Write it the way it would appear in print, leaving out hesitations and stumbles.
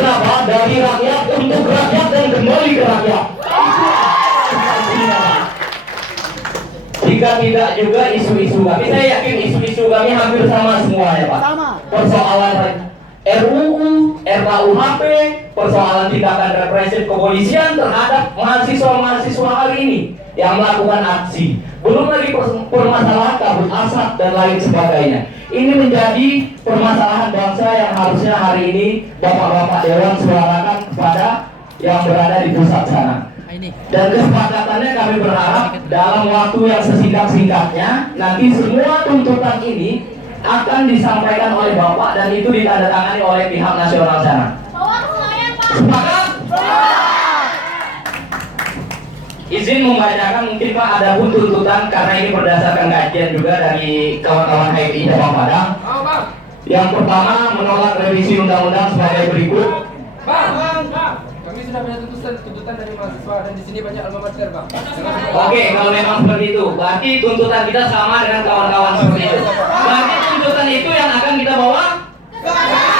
Kenapa? Dari rakyat, untuk rakyat, dan kembali ke rakyat. Jika tidak juga isu-isu kami, saya yakin isu-isu kami hampir sama semua ya Pak. Persoalan RUU, RKUHP, persoalan tindakan represif kepolisian terhadap mahasiswa-mahasiswa hari ini yang melakukan aksi. Belum lagi permasalahan kabut asap dan lain sebagainya. Ini menjadi permasalahan bangsa yang harusnya hari ini Bapak-Bapak Dewan suarakan kepada yang berada di pusat sana. Dan kesepakatannya kami berharap dalam waktu yang sesingkat-singkatnya nanti semua tuntutan ini akan disampaikan oleh Bapak dan itu ditandatangani oleh pihak nasional sana. Sepakat? Izin membacakan mungkin Pak, ada pun tuntutan karena ini berdasarkan kajian juga dari kawan-kawan HMI Cabang Padang. Yang pertama, menolak revisi undang-undang sebagai berikut. Kami sudah punya tuntutan dari mahasiswa dan di sini banyak alma mater, Bang. Oke, kalau memang seperti itu, berarti tuntutan kita sama dengan kawan-kawan